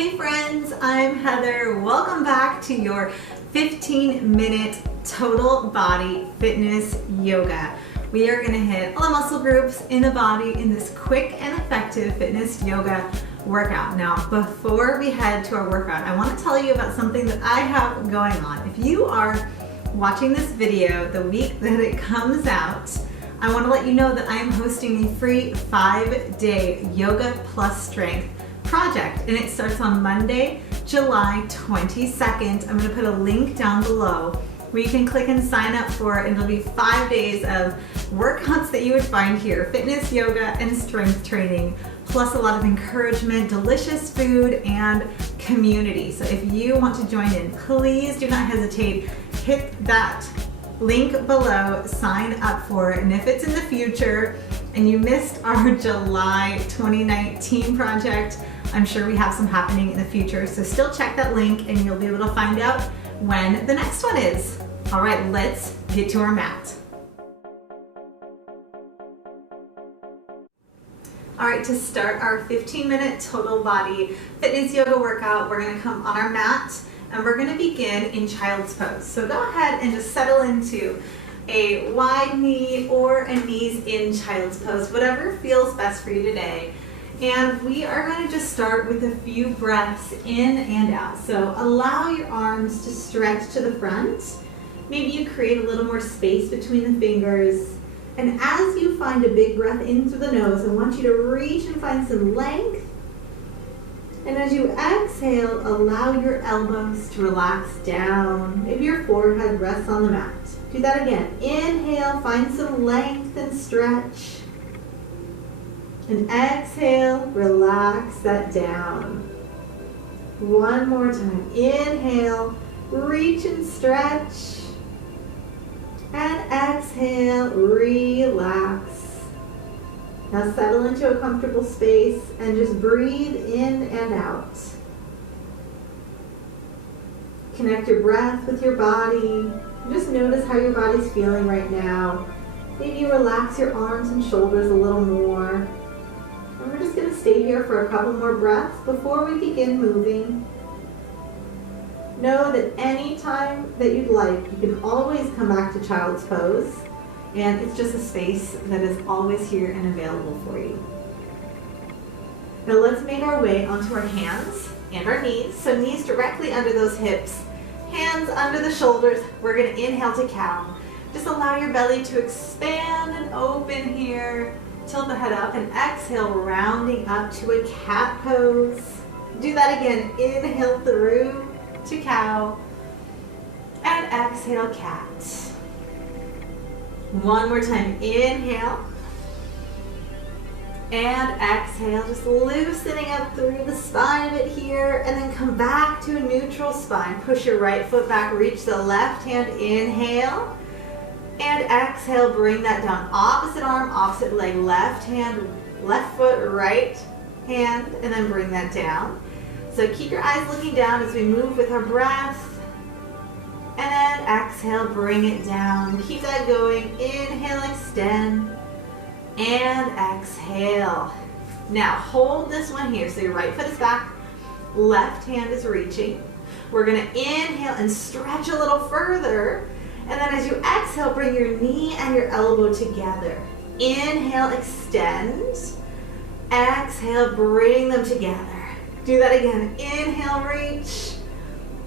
Hey friends, I'm Heather. Welcome back to your 15-minute total body fitness yoga. We are going to hit all the muscle groups in the body in this quick and effective fitness yoga workout. Now, before we head to our workout, I want to tell you about something that I have going on. If you are watching this video the week that it comes out, I want to let you know that I am hosting a free 5-day Yoga Plus Strength project, and it starts on Monday, July 22nd. I'm going to put a link down below where you can click and sign up for it, and it'll be 5 days of workouts that you would find here, fitness, yoga, and strength training, plus a lot of encouragement, delicious food, and community. So if you want to join in, please do not hesitate. Hit that link below, sign up for it, and if it's in the future and you missed our July 2019 project, I'm sure we have some happening in the future, so still check that link and you'll be able to find out when the next one is. All right, let's get to our mat. All right, to start our 15-minute total body fitness yoga workout, we're gonna come on our mat and we're gonna begin in child's pose. So go ahead and just settle into a wide knee or a knees in child's pose, whatever feels best for you today. And we are going to just start with a few breaths in and out. So allow your arms to stretch to the front. Maybe you create a little more space between the fingers. And as you find a big breath in through the nose, I want you to reach and find some length. And as you exhale, allow your elbows to relax down. Maybe your forehead rests on the mat. Do that again. Inhale, find some length and stretch. And exhale, relax that down. One more time. Inhale, reach and stretch. And exhale, relax. Now settle into a comfortable space and just breathe in and out. Connect your breath with your body. Just notice how your body's feeling right now. Maybe relax your arms and shoulders a little more. And we're just going to stay here for a couple more breaths before we begin moving. Know that any time that you'd like, you can always come back to child's pose, and it's just a space that is always here and available for you. Now let's make our way onto our hands and our knees. So knees directly under those hips, hands under the shoulders. We're going to inhale to cow. Just allow your belly to expand and open here. Tilt the head up and exhale, rounding up to a cat pose. Do that again. Inhale through to cow and exhale, cat. One more time. Inhale and exhale, just loosening up through the spine a bit here, and then come back to a neutral spine. Push your right foot back, reach the left hand, inhale. And exhale, bring that down. Opposite arm, opposite leg, left hand, left foot, right hand, and then bring that down. So keep your eyes looking down as we move with our breath. And then exhale, bring it down. Keep that going. Inhale, extend, and exhale. Now hold this one here. So your right foot is back, left hand is reaching. We're gonna inhale and stretch a little further. And then as you exhale, bring your knee and your elbow together. Inhale, extend. Exhale, bring them together. Do that again. Inhale, reach.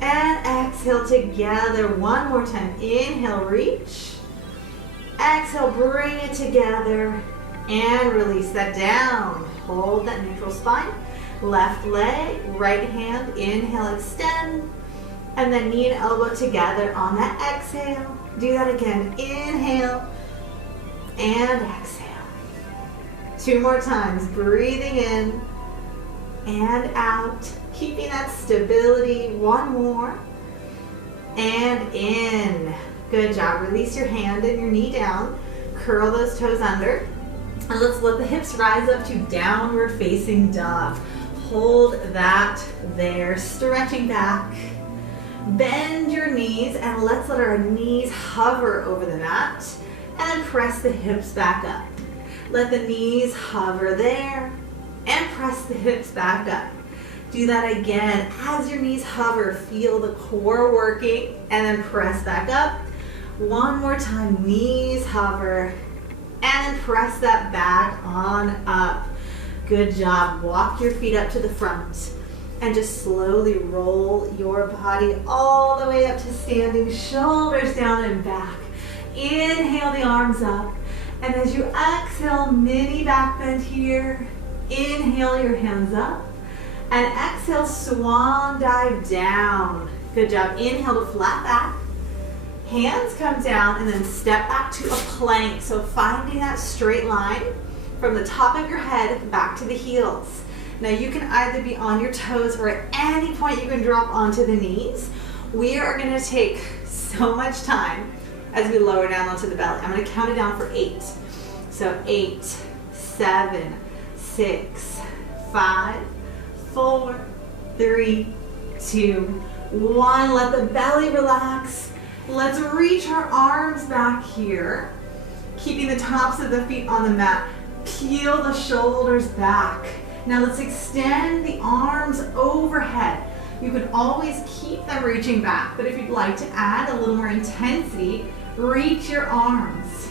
And exhale together. One more time. Inhale, reach. Exhale, bring it together. And release that down. Hold that neutral spine. Left leg, right hand. Inhale, extend. And then knee and elbow together on that exhale. Do that again. Inhale and exhale. Two more times. Breathing in and out. Keeping that stability. One more. And in. Good job. Release your hand and your knee down. Curl those toes under. And let's let the hips rise up to downward facing dog. Hold that there. Stretching back. Bend your knees and let's let our knees hover over the mat and then press the hips back up. Let the knees hover there and press the hips back up. Do that again. As your knees hover, feel the core working, and then press back up. One more time, knees hover, and then press that back on up. Good job. Walk your feet up to the front, and just slowly roll your body all the way up to standing, shoulders down and back. Inhale the arms up, and as you exhale, mini back bend here. Inhale your hands up, and exhale, swan dive down. Good job. Inhale to flat back. Hands come down, and then step back to a plank. So finding that straight line from the top of your head back to the heels. Now you can either be on your toes, or at any point you can drop onto the knees. We are going to take so much time as we lower down onto the belly. I'm going to count it down for 8. So 8, 7, 6, 5, 4, 3, 2, 1. Let the belly relax. Let's reach our arms back here, keeping the tops of the feet on the mat. Peel the shoulders back. Now let's extend the arms overhead. You can always keep them reaching back, but if you'd like to add a little more intensity, reach your arms.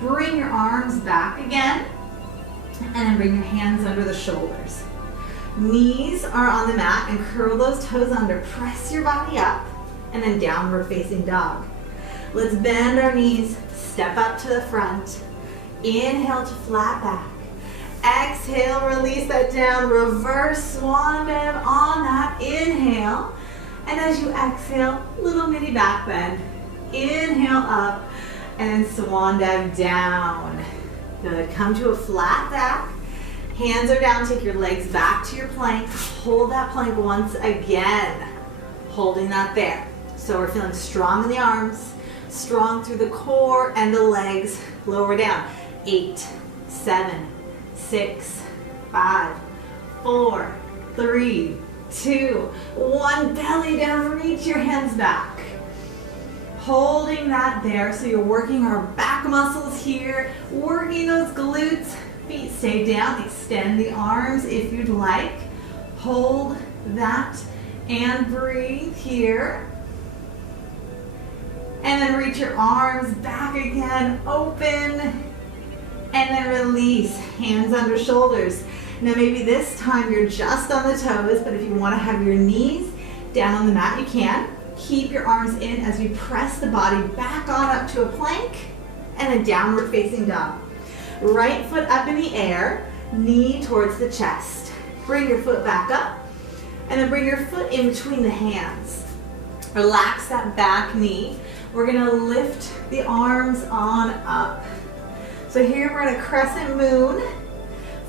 Bring your arms back again, and then bring your hands under the shoulders. Knees are on the mat, and curl those toes under. Press your body up, and then downward facing dog. Let's bend our knees, step up to the front. Inhale to flat back. Exhale, release that down. Reverse swan dive on that inhale. And as you exhale, little mini back bend. Inhale up, and then swan dive down. Good. Come to a flat back. Hands are down. Take your legs back to your plank. Hold that plank once again. Holding that there. So we're feeling strong in the arms, strong through the core and the legs. Lower down. 8, 7, 6, 5, 4, 3, 2, 1. Belly down. Reach your hands back. Holding that there. So you're working our back muscles here, working those glutes. Feet stay down. Extend the arms if you'd like. Hold that and breathe here. And then reach your arms back again. Open. And then release. Hands under shoulders. Now maybe this time you're just on the toes, but if you want to have your knees down on the mat, you can. Keep your arms in as you press the body back on up to a plank, and then downward facing dog. Right foot up in the air, knee towards the chest. Bring your foot back up, and then bring your foot in between the hands. Relax that back knee. We're gonna lift the arms on up. So here we're in a crescent moon.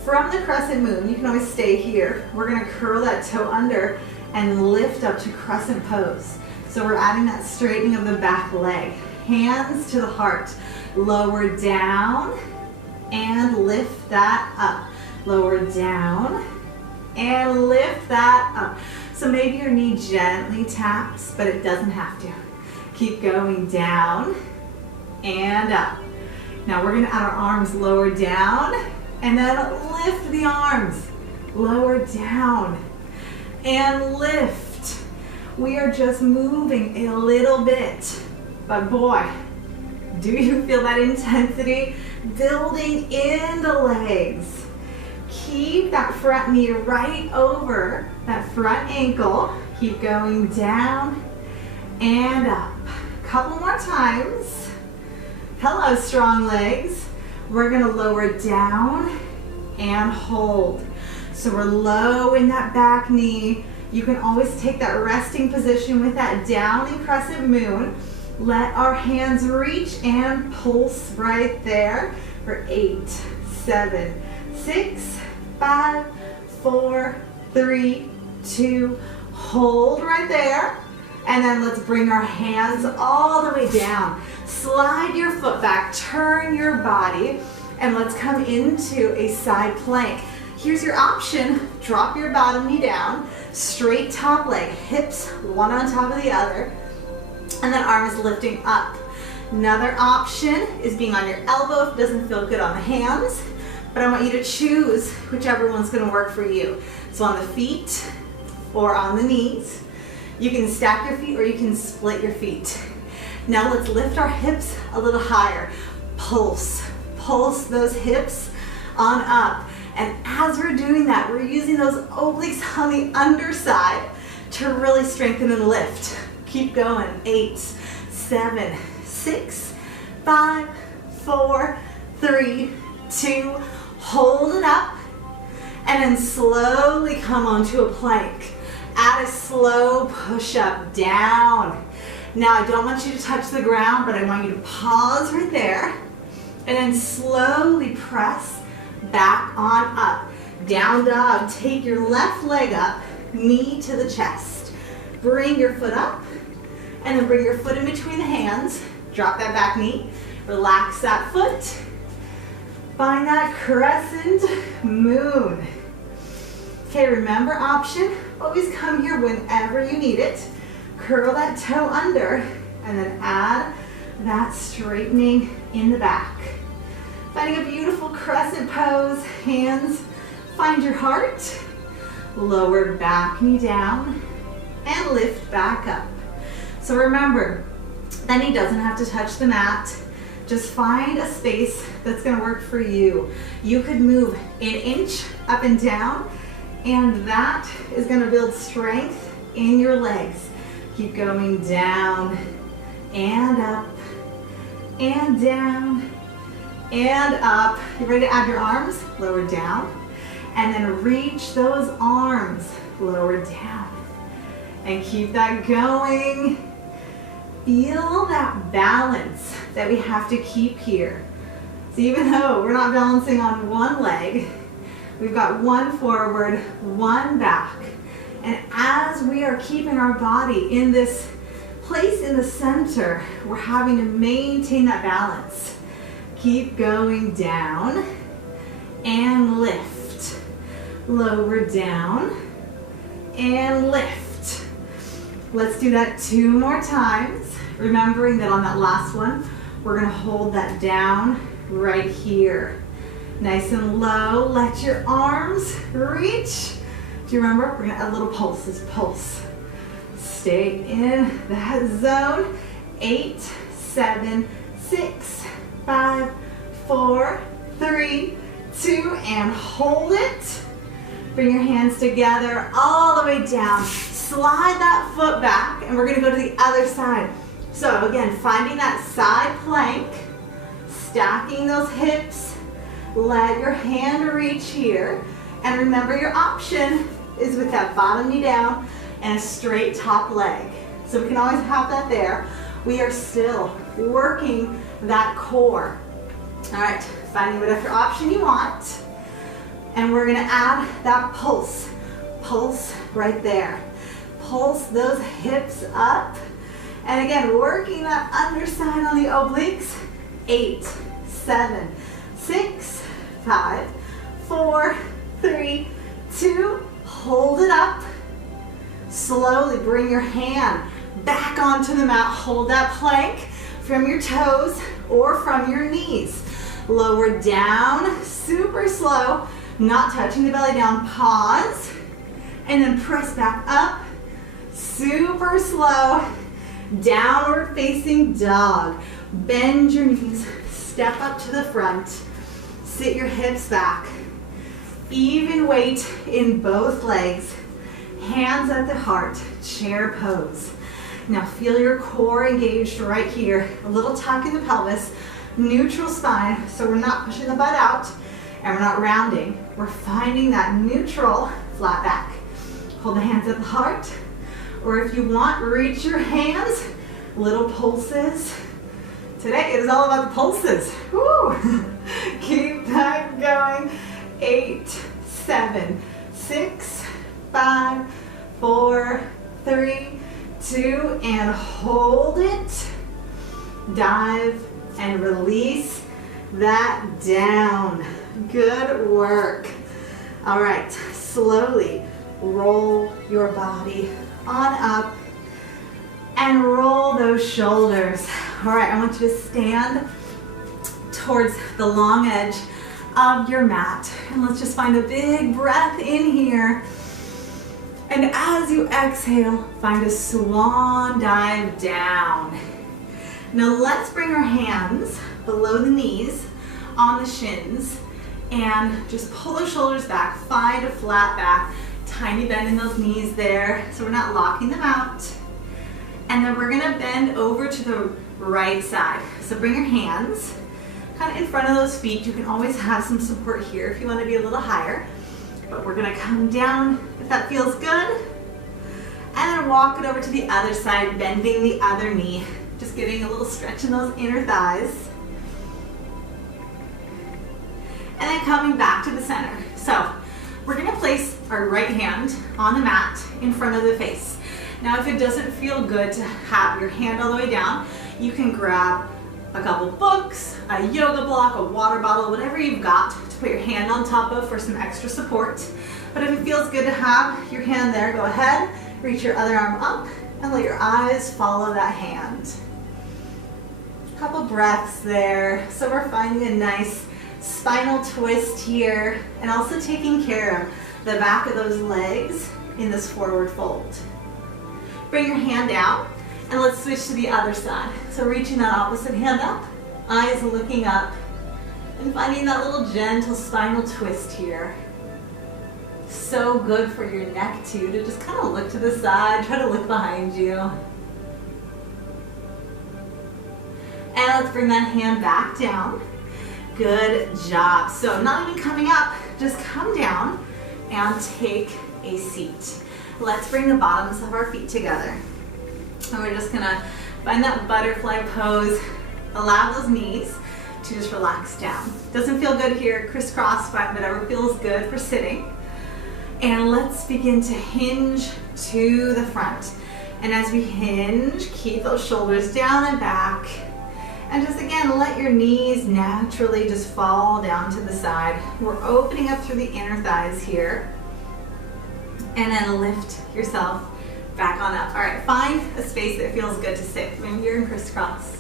From the crescent moon, you can always stay here. We're gonna curl that toe under and lift up to crescent pose. So we're adding that straightening of the back leg. Hands to the heart. Lower down and lift that up. Lower down and lift that up. So maybe your knee gently taps, but it doesn't have to. Keep going down and up. Now we're gonna add our arms lower down, and then lift the arms. Lower down and lift. We are just moving a little bit, but boy, do you feel that intensity building in the legs? Keep that front knee right over that front ankle. Keep going down and up. Couple more times. Hello, strong legs. We're gonna lower down and hold. So we're low in that back knee. You can always take that resting position with that down and crescent moon. Let our hands reach and pulse right there for 8, 7, 6, 5, 4, 3, 2, hold right there. And then let's bring our hands all the way down. Slide your foot back, turn your body, and let's come into a side plank. Here's your option. Drop your bottom knee down, straight top leg, hips one on top of the other, and then arms lifting up. Another option is being on your elbow if it doesn't feel good on the hands. but I want you to choose whichever one's gonna work for you. So on the feet or on the knees. You can stack your feet or you can split your feet. Now let's lift our hips a little higher. Pulse, pulse those hips on up. And as we're doing that, we're using those obliques on the underside to really strengthen and lift. Keep going. 8, 7, 6, 5, 4, 3, 2, hold it up, and then slowly come onto a plank. Add a slow push-up down. Now I don't want you to touch the ground, but I want you to pause right there, and then slowly press back on up. Down dog, take your left leg up, knee to the chest. Bring your foot up, and then bring your foot in between the hands. Drop that back knee, relax that foot. Find that crescent moon. Okay, remember option, always come here whenever you need it. Curl that toe under, and then add that straightening in the back. Finding a beautiful crescent pose, hands find your heart. Lower back knee down, and lift back up. So remember, that knee doesn't have to touch the mat. Just find a space that's gonna work for you. You could move an inch up and down, and that is gonna build strength in your legs. Keep going down and up and down and up. You ready to add your arms? Lower down, and then reach those arms, lower down, and keep that going. Feel that balance that we have to keep here. So even though we're not balancing on one leg, we've got one forward, one back. And as we are keeping our body in this place in the center, we're having to maintain that balance. Keep going down and lift. Lower down and lift. Let's do that 2 more times. Remembering that on that last one, we're gonna hold that down right here. Nice and low, let your arms reach. Do you remember? We're gonna add little pulses, pulse. Stay in that zone. 8, 7, 6, 5, 4, 3, 2, and hold it. Bring your hands together all the way down. Slide that foot back, and we're gonna go to the other side. So again, finding that side plank, stacking those hips, let your hand reach here, and remember your option is with that bottom knee down and a straight top leg. So we can always have that there. We are still working that core. All right, finding whatever option you want, and we're gonna add that pulse. Pulse right there. Pulse those hips up. And again, working that underside on the obliques. 8, 7, 6, 5, 4, 3, 2, hold it up. Slowly bring your hand back onto the mat. Hold that plank from your toes or from your knees. Lower down, super slow, not touching the belly down. Pause, and then press back up, super slow. Downward facing dog. Bend your knees, step up to the front, sit your hips back. Even weight in both legs, hands at the heart, chair pose. Now feel your core engaged right here. A little tuck in the pelvis, neutral spine, so we're not pushing the butt out and we're not rounding. We're finding that neutral flat back. Hold the hands at the heart. Or if you want, reach your hands, little pulses. Today it is all about the pulses. Woo. Keep that going. 8, 7, 6, 5, 4, 3, 2, and hold it. Dive and release that down. Good work. All right, slowly roll your body on up and roll those shoulders. All right, I want you to stand towards the long edge of your mat. And let's just find a big breath in here. And as you exhale, find a swan dive down. Now let's bring our hands below the knees on the shins and just pull those shoulders back. Find a flat back, tiny bend in those knees there so we're not locking them out. And then we're gonna bend over to the right side. So bring your hands kind of in front of those feet. You can always have some support here if you want to be a little higher. But we're gonna come down if that feels good. And then walk it over to the other side, bending the other knee. Just getting a little stretch in those inner thighs. And then coming back to the center. So we're gonna place our right hand on the mat in front of the face. Now if it doesn't feel good to have your hand all the way down, you can grab a couple books, a yoga block, a water bottle, whatever you've got to put your hand on top of for some extra support. But if it feels good to have your hand there, go ahead, reach your other arm up and let your eyes follow that hand. Couple breaths there. So we're finding a nice spinal twist here and also taking care of the back of those legs in this forward fold. Bring your hand down and let's switch to the other side. So reaching that opposite hand up, eyes looking up and finding that little gentle spinal twist here. So good for your neck too, to just kind of look to the side, try to look behind you. And let's bring that hand back down. Good job. So not even coming up, just come down and take a seat. Let's bring the bottoms of our feet together. And we're just gonna find that butterfly pose. Allow those knees to just relax down. Doesn't feel good here, crisscross, find whatever feels good for sitting. And let's begin to hinge to the front. And as we hinge, keep those shoulders down and back. And just again, let your knees naturally just fall down to the side. We're opening up through the inner thighs here. And then lift yourself back on up. All right, find a space that feels good to sit. Maybe you're in crisscross.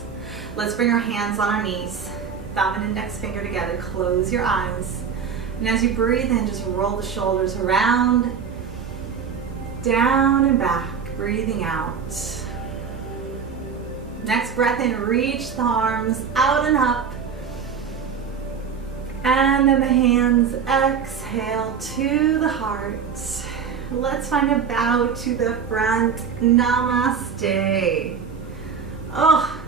Let's bring our hands on our knees. Thumb and index finger together. Close your eyes. And as you breathe in, just roll the shoulders around, down and back, breathing out. Next breath in, reach the arms out and up. And then the hands exhale to the heart. Let's find a bow to the front. Namaste. Oh,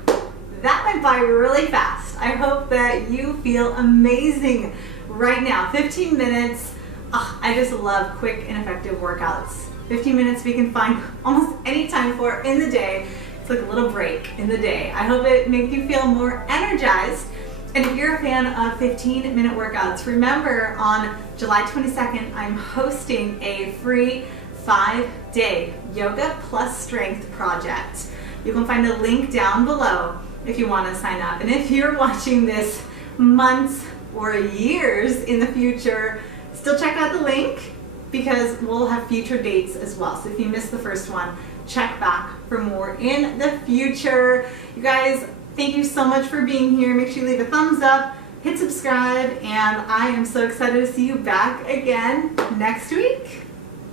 that went by really fast. I hope that you feel amazing right now. 15 minutes. Oh, I just love quick and effective workouts. 15 minutes we can find almost any time for in the day. It's like a little break in the day. I hope it makes you feel more energized. And if you're a fan of 15-minute workouts, remember on July 22nd, I'm hosting a free 5-day yoga plus strength project. You can find a link down below if you want to sign up. And if you're watching this months or years in the future, still check out the link because we'll have future dates as well. So if you missed the first one, check back for more in the future. You guys, thank you so much for being here. Make sure you leave a thumbs up, hit subscribe, and I am so excited to see you back again next week.